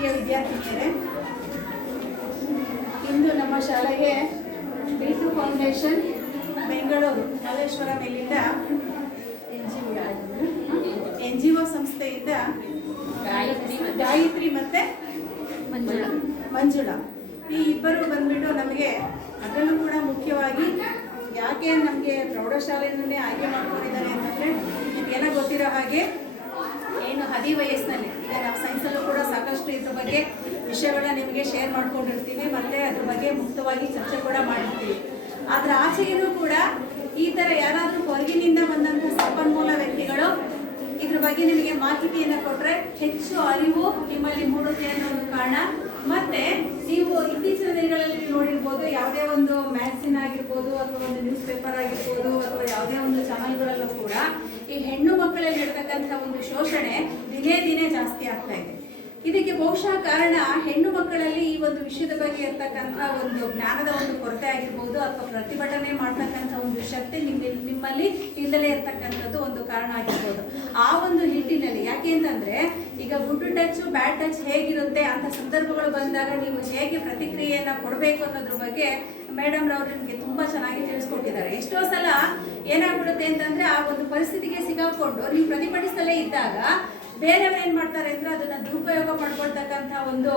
ಪ್ರಿಯ ವಿದ್ಯಾರ್ಥಿನಿಯರೇ, ಇಂದು ನಮ್ಮ ಶಾಲೆಗೆ B2 foundation Bengaluru Malleshwara ಮೇಲಿಂದ NGO ಸಂಸ್ಥೆಯಿಂದ ಗಾಯತ್ರಿ ಮತ್ತು ಮಂಜುಳಾ ಈ ಇಬ್ಬರು ಬಂದ್ಬಿಟ್ಟು ನಮಗೆ ಅದರಲ್ಲೂ ಕೂಡ ಮುಖ್ಯವಾಗಿ ಯಾಕೆ ನಮಗೆ ಪ್ರೌಢಶಾಲೆಯನ್ನೇ ಆಯ್ಕೆ ಮಾಡ್ಕೊಂಡಿದ್ದಾರೆ ಅಂತಂದರೆ ನಿಮಗೇನೋ ಗೊತ್ತಿರೋ ಹಾಗೆ ಏನು ಹದಿ ವಯಸ್ಸಿನಲ್ಲಿ ಈಗ ನಾವು ಸೈನ್ಸಲ್ಲೂ ಕೂಡ ಸಾಕಷ್ಟು ಇದ್ರ ಬಗ್ಗೆ ವಿಷಯಗಳನ್ನ ನಿಮಗೆ ಶೇರ್ ಮಾಡ್ಕೊಂಡಿರ್ತೀವಿ ಮತ್ತು ಅದ್ರ ಬಗ್ಗೆ ಮುಕ್ತವಾಗಿ ಚರ್ಚೆ ಕೂಡ ಮಾಡಿರ್ತೀವಿ. ಅದರ ಆಚೆಗೂ ಕೂಡ ಈ ಥರ ಯಾರಾದರೂ ಹೊರಗಿನಿಂದ ಬಂದಂಥ ಸಂಪನ್ಮೂಲ ವ್ಯಕ್ತಿಗಳು ಇದ್ರ ಬಗ್ಗೆ ನಿಮಗೆ ಮಾಹಿತಿಯನ್ನು ಕೊಟ್ಟರೆ ಹೆಚ್ಚು ಅರಿವು ನಿಮ್ಮಲ್ಲಿ ಮೂಡುತ್ತೆ ಅನ್ನೋ ಒಂದು ಕಾರಣ. ಮತ್ತು ನೀವು ಇತ್ತೀಚಿನ ದಿನಗಳಲ್ಲಿ ನೋಡಿರ್ಬೋದು, ಯಾವುದೇ ಒಂದು ಮ್ಯಾಗ್ಝಿನ್ ಆಗಿರ್ಬೋದು ಅಥವಾ ಒಂದು ನ್ಯೂಸ್ ಪೇಪರ್ ಆಗಿರ್ಬೋದು ಅಥವಾ ಯಾವುದೇ ಒಂದು ಚಾನಲ್ಗಳಲ್ಲೂ ಕೂಡ ಈ ಹೆಣ್ಣು ಮಕ್ಕಳಲ್ಲಿ ಇರ್ತಕ್ಕಂಥ ಒಂದು ಶೋಷಣೆ ದಿನೇ ದಿನೇ ಜಾಸ್ತಿ ಆಗ್ತಾ ಇದೆ. ಇದಕ್ಕೆ ಬಹುಶಃ ಕಾರಣ ಹೆಣ್ಣು ಮಕ್ಕಳಲ್ಲಿ ಈ ಒಂದು ವಿಷಯದ ಬಗ್ಗೆ ಇರ್ತಕ್ಕಂಥ ಒಂದು ಜ್ಞಾನದ ಒಂದು ಕೊರತೆ ಆಗಿರ್ಬೋದು ಅಥವಾ ಪ್ರತಿಭಟನೆ ಮಾಡ್ತಕ್ಕಂಥ ಒಂದು ಶಕ್ತಿ ನಿಮ್ಮಲ್ಲಿ ಇಲ್ಲದೇ ಇರ್ತಕ್ಕಂಥದ್ದು ಒಂದು ಕಾರಣ ಆಗಿರ್ಬೋದು. ಆ ಒಂದು ನಿಟ್ಟಿನಲ್ಲಿ ಯಾಕೆ ಅಂತಂದರೆ ಈಗ ಗುಡ್ ಟಚ್ ಬ್ಯಾಡ್ ಟಚ್ ಹೇಗಿರುತ್ತೆ ಅಂತ ಸಂದರ್ಭಗಳು ಬಂದಾಗ ನೀವು ಹೇಗೆ ಪ್ರತಿಕ್ರಿಯೆಯನ್ನು ಕೊಡಬೇಕು ಅನ್ನೋದ್ರ ಬಗ್ಗೆ ಮೇಡಮ್ ರವರು ನಿಮಗೆ ತುಂಬ ಚೆನ್ನಾಗಿ ತಿಳಿಸ್ಕೊಟ್ಟಿದ್ದಾರೆ. ಎಷ್ಟೋ ಸಲ ಏನಾಗ್ಬಿಡುತ್ತೆ ಅಂತಂದರೆ ಆ ಒಂದು ಪರಿಸ್ಥಿತಿಗೆ ಸಿಗಾಕೊಂಡು ನೀವು ಪ್ರತಿಭಟಿಸಲೇ ಇದ್ದಾಗ ಬೇರೆಯವ್ರು ಏನು ಮಾಡ್ತಾರೆ ಅಂದರೆ ಅದನ್ನು ದುರುಪಯೋಗ ಮಾಡ್ಕೊಳ್ತಕ್ಕಂಥ ಒಂದು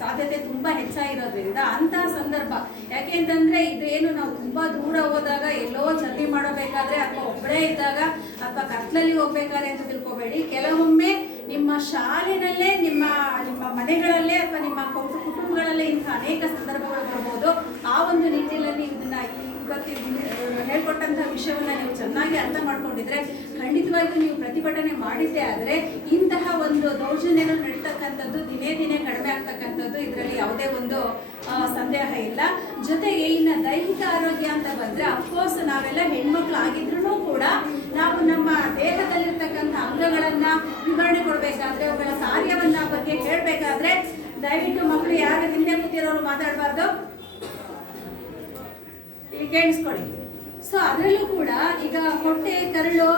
ಸಾಧ್ಯತೆ ತುಂಬ ಹೆಚ್ಚಾಗಿರೋದ್ರಿಂದ ಅಂತಹ ಸಂದರ್ಭ ಯಾಕೆ ಅಂತಂದರೆ ಇದು ಏನು ನಾವು ತುಂಬ ದೂರ ಹೋದಾಗ ಎಲ್ಲೋ ಜರ್ನಿ ಮಾಡಬೇಕಾದ್ರೆ ಅಥವಾ ಒಬ್ಬಳೇ ಇದ್ದಾಗ ಅಥವಾ ಕತ್ಲಲ್ಲಿ ಹೋಗ್ಬೇಕಾದ್ರೆ ಅಂತ ತಿಳ್ಕೊಬೇಡಿ. ಕೆಲವೊಮ್ಮೆ ನಿಮ್ಮ ಶಾಲೆನಲ್ಲೇ ನಿಮ್ಮ ಮನೆಗಳಲ್ಲೇ ಅಥವಾ ನಿಮ್ಮ ಕುಟುಂಬಗಳಲ್ಲೇ ಇಂಥ ಅನೇಕ ಸಂದರ್ಭಗಳು ಬರ್ಬೋದು. ಆ ಒಂದು ನಿಟ್ಟಿನಲ್ಲಿ ಇದನ್ನು ಇವತ್ತು ಹೇಳ್ಕೊಟ್ಟಂಥ ವಿಷಯವನ್ನು ನೀವು ಚೆನ್ನಾಗಿ ಅರ್ಥ ಮಾಡ್ಕೊಂಡಿದ್ರೆ ಖಂಡಿತವಾಗಿಯೂ ನೀವು ಪ್ರತಿಭಟನೆ ಮಾಡಿದ್ದೇ ಆದರೆ ಇಂತಹ ಒಂದು ದೌರ್ಜನ್ಯಗಳು ನಡೀತಕ್ಕಂಥದ್ದು ದಿನೇ ದಿನೇ ಕಡಿಮೆ ಆಗ್ತಕ್ಕಂಥದ್ದು ಇದರಲ್ಲಿ ಯಾವುದೇ ಒಂದು ಸಂದೇಹ ಇಲ್ಲ. ಜೊತೆಗೆ ಇನ್ನು ದೈಹಿಕ ಆರೋಗ್ಯ ಅಂತ ಬಂದರೆ ಅಫ್ಕೋರ್ಸ್ ನಾವೆಲ್ಲ ಹೆಣ್ಮಕ್ಳು ಆಗಿದ್ರೂ ಕೂಡ ನಾವು ನಮ್ಮ ದೇಹದಲ್ಲಿರ್ತಕ್ಕಂಥ ಅಂಗಗಳನ್ನು ವಿವರಣೆ ಕೊಡಬೇಕಾದ್ರೆ ಅವುಗಳ ಕಾರ್ಯವನ್ನು ಬಗ್ಗೆ ಹೇಳಬೇಕಾದ್ರೆ ದಯವಿಟ್ಟು ಮಕ್ಕಳು ಯಾರು ಹಿಂದೆ ಕೂತಿರೋರು ಮಾತಾಡಬಾರ್ದು, ಇಲ್ಲಿ ಕೇಳಿಸ್ಕೊಳ್ಳಿ. ಸೊ ಅದರಲ್ಲೂ ಕೂಡ ಈಗ ಹೊಟ್ಟೆ, ಕರಳು,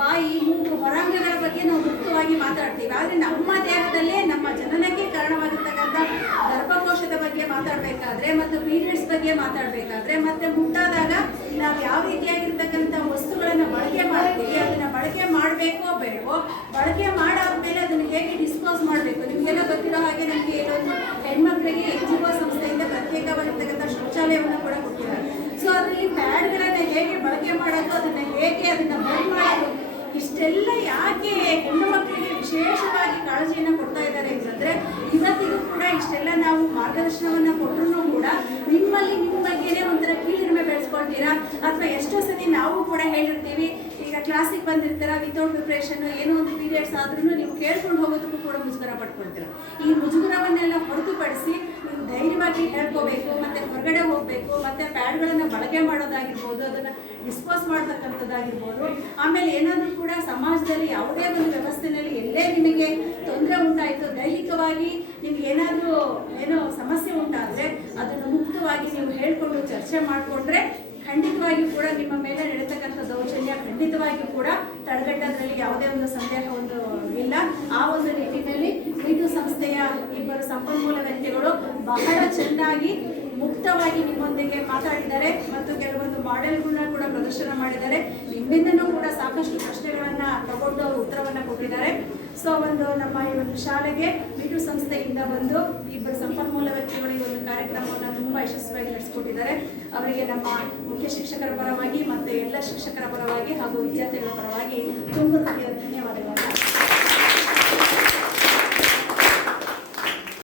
ಬಾಯಿ, ಮೂಗು, ಹೊರಾಂಗಗಳ ಬಗ್ಗೆ ನಾವು ಮುಕ್ತವಾಗಿ ಮಾತಾಡ್ತೀವಿ. ಆದರೆ ನಮ್ಮ ದೇಹದಲ್ಲೇ ನಮ್ಮ ಜನನಕ್ಕೆ ಕಾರಣವಾಗಿರ್ತಕ್ಕಂಥ ಗರ್ಭಕೋಶದ ಬಗ್ಗೆ ಮಾತಾಡಬೇಕಾದ್ರೆ ಮತ್ತು ಪೀರಿಯಡ್ಸ್ ಬಗ್ಗೆ ಮಾತಾಡಬೇಕಾದ್ರೆ ಮತ್ತು ಮುಟ್ಟಾದಾಗ ನಾವು ಯಾವ ರೀತಿಯಾಗಿರ್ತಕ್ಕಂಥ ವಸ್ತುಗಳನ್ನು ಬಳಕೆ ಮಾಡ್ತೀವಿ, ಅದನ್ನು ಬಳಕೆ ಮಾಡಬೇಕೋ ಬೇಡವೋ, ಬಳಕೆ ಮಾಡಾದ್ಮೇಲೆ ಅದನ್ನು ಹೇಗೆ ಡಿಸ್ಪೋಸ್ ಮಾಡಬೇಕು. ನಿಮಗೆಲ್ಲ ಗೊತ್ತಿರೋ ಹಾಗೆ ನಮಗೆ ಇಲ್ಲೊಂದು ಹೆಣ್ಮಕ್ಳಿಗೆ NGO ಸಂಸ್ಥೆಯಿಂದ ಪ್ರತ್ಯೇಕವಾಗಿರ್ತಕ್ಕಂಥ ಶೌಚಾಲಯವನ್ನು ಕೂಡ ಕೊಟ್ಟಿದ್ದಾರೆ. ಸೊ ಅದರಲ್ಲಿ ಪ್ಯಾಡ್ಗಳನ್ನು ಹೇಗೆ ಬಳಕೆ ಮಾಡೋದು, ಅದನ್ನು ಬಂದ್ ಮಾಡೋದು, ಇಷ್ಟೆಲ್ಲ ಯಾಕೆ ಹೆಣ್ಣು ಮಕ್ಕಳಿಗೆ ವಿಶೇಷವಾಗಿ ಕಾಳಜಿಯನ್ನು ಕೊಡ್ತಾ ಇದ್ದಾರೆ ಅಂತಂದರೆ ಇವತ್ತಿಗೂ ಕೂಡ ಇಷ್ಟೆಲ್ಲ ನಾವು ಮಾರ್ಗದರ್ಶನವನ್ನು ಕೊಟ್ಟರೂ ಕೂಡ ನಿಮ್ಮಲ್ಲಿ ನಿಮ್ಮ ಬಗ್ಗೆನೇ ಒಂಥರ ಕೀಳಿರಿಮೆ ಬೆಳೆಸ್ಕೊಳ್ತೀರಾ. ಅಥವಾ ಎಷ್ಟೋ ಸತಿ ನಾವು ಕೂಡ ಹೇಳಿರ್ತೀವಿ, ಈಗ ಕ್ಲಾಸಿಗೆ ಬಂದಿರ್ತೀರ ವಿತೌಟ್ ಪ್ರಿಪ್ರೇಷನ್ ಏನೋ ಒಂದು ಪೀರಿಯಡ್ಸ್ ಆದ್ರೂ ನೀವು ಕೇಳ್ಕೊಂಡು ಹೋಗೋದಕ್ಕೂ ಕೂಡ ಮುಜುಗರ ಪಡ್ಕೊಳ್ತೀರ. ಈ ಮುಜುಗರವನ್ನೆಲ್ಲ ಹೊರತುಪಡಿಸಿ ನೀವು ಧೈರ್ಯವಾಗಿ ಹೇಳ್ಕೋಬೇಕು, ಮತ್ತು ಹೊರಗಡೆ ಹೋಗಬೇಕು, ಮತ್ತು ಪ್ಯಾಡ್ಗಳನ್ನು ಬಳಕೆ ಮಾಡೋದಾಗಿರ್ಬೋದು, ಅದನ್ನು ಡಿಸ್ಪೋಸ್ ಮಾಡ್ತಕ್ಕಂಥದ್ದಾಗಿರ್ಬೋದು. ಆಮೇಲೆ ಏನಾದರೂ ಕೂಡ ಸಮಾಜದಲ್ಲಿ ಯಾವುದೇ ಒಂದು ವ್ಯವಸ್ಥೆಯಲ್ಲಿ ಎಲ್ಲೇ ನಿಮಗೆ ತೊಂದರೆ ಉಂಟಾಯಿತು, ದೈಹಿಕವಾಗಿ ನಿಮ್ಗೆ ಏನಾದರೂ ಏನೋ ಸಮಸ್ಯೆ ಉಂಟಾದರೆ ಅದನ್ನು ಮುಕ್ತವಾಗಿ ನೀವು ಹೇಳ್ಕೊಂಡು ಚರ್ಚೆ ಮಾಡಿಕೊಂಡ್ರೆ ಖಂಡಿತವಾಗಿಯೂ ಕೂಡ ನಿಮ್ಮ ಮೇಲೆ ನಡೀತಕ್ಕಂಥ ದೌರ್ಜನ್ಯ ಖಂಡಿತವಾಗಿಯೂ ಕೂಡ ತಡೆಗಟ್ಟೋದ್ರಲ್ಲಿ ಯಾವುದೇ ಒಂದು ಸಂದೇಹ ಒಂದು ಇಲ್ಲ. ಆ ಒಂದು ನಿಟ್ಟಿನಲ್ಲಿ B2 ಸಂಸ್ಥೆಯ ಇಬ್ಬರು ಸಂಪನ್ಮೂಲ ವ್ಯಕ್ತಿಗಳು ಬಹಳ ಚೆನ್ನಾಗಿ ಮುಕ್ತವಾಗಿ ನಿಮ್ಮೊಂದಿಗೆ ಮಾತಾಡಿದ್ದಾರೆ ಮತ್ತು ಕೆಲವೊಂದು ಮಾಡೆಲ್ಗಳನ್ನ ಕೂಡ ಪ್ರದರ್ಶನ ಮಾಡಿದ್ದಾರೆ. ನಿಮ್ಮಿಂದನೂ ಕೂಡ ಸಾಕಷ್ಟು ಪ್ರಶ್ನೆಗಳನ್ನು ತಗೊಂಡು ಅವರು ಉತ್ತರವನ್ನು ಕೊಟ್ಟಿದ್ದಾರೆ. ಸೊ ನಮ್ಮ ಈ ಒಂದು ಶಾಲೆಗೆ B2 ಸಂಸ್ಥೆಯಿಂದ ಬಂದು ಇಬ್ಬರು ಸಂಪನ್ಮೂಲ ವ್ಯಕ್ತಿಗಳು ಈ ಒಂದು ಕಾರ್ಯಕ್ರಮವನ್ನು ತುಂಬ ಯಶಸ್ವಿಯಾಗಿ ನಡೆಸಿಕೊಟ್ಟಿದ್ದಾರೆ. ಅವರಿಗೆ ನಮ್ಮ ಮುಖ್ಯ ಶಿಕ್ಷಕರ ಪರವಾಗಿ ಮತ್ತು ಎಲ್ಲ ಶಿಕ್ಷಕರ ಪರವಾಗಿ ಹಾಗೂ ವಿದ್ಯಾರ್ಥಿಗಳ ಪರವಾಗಿ ತುಂಬ ಧನ್ಯವಾದಗಳು.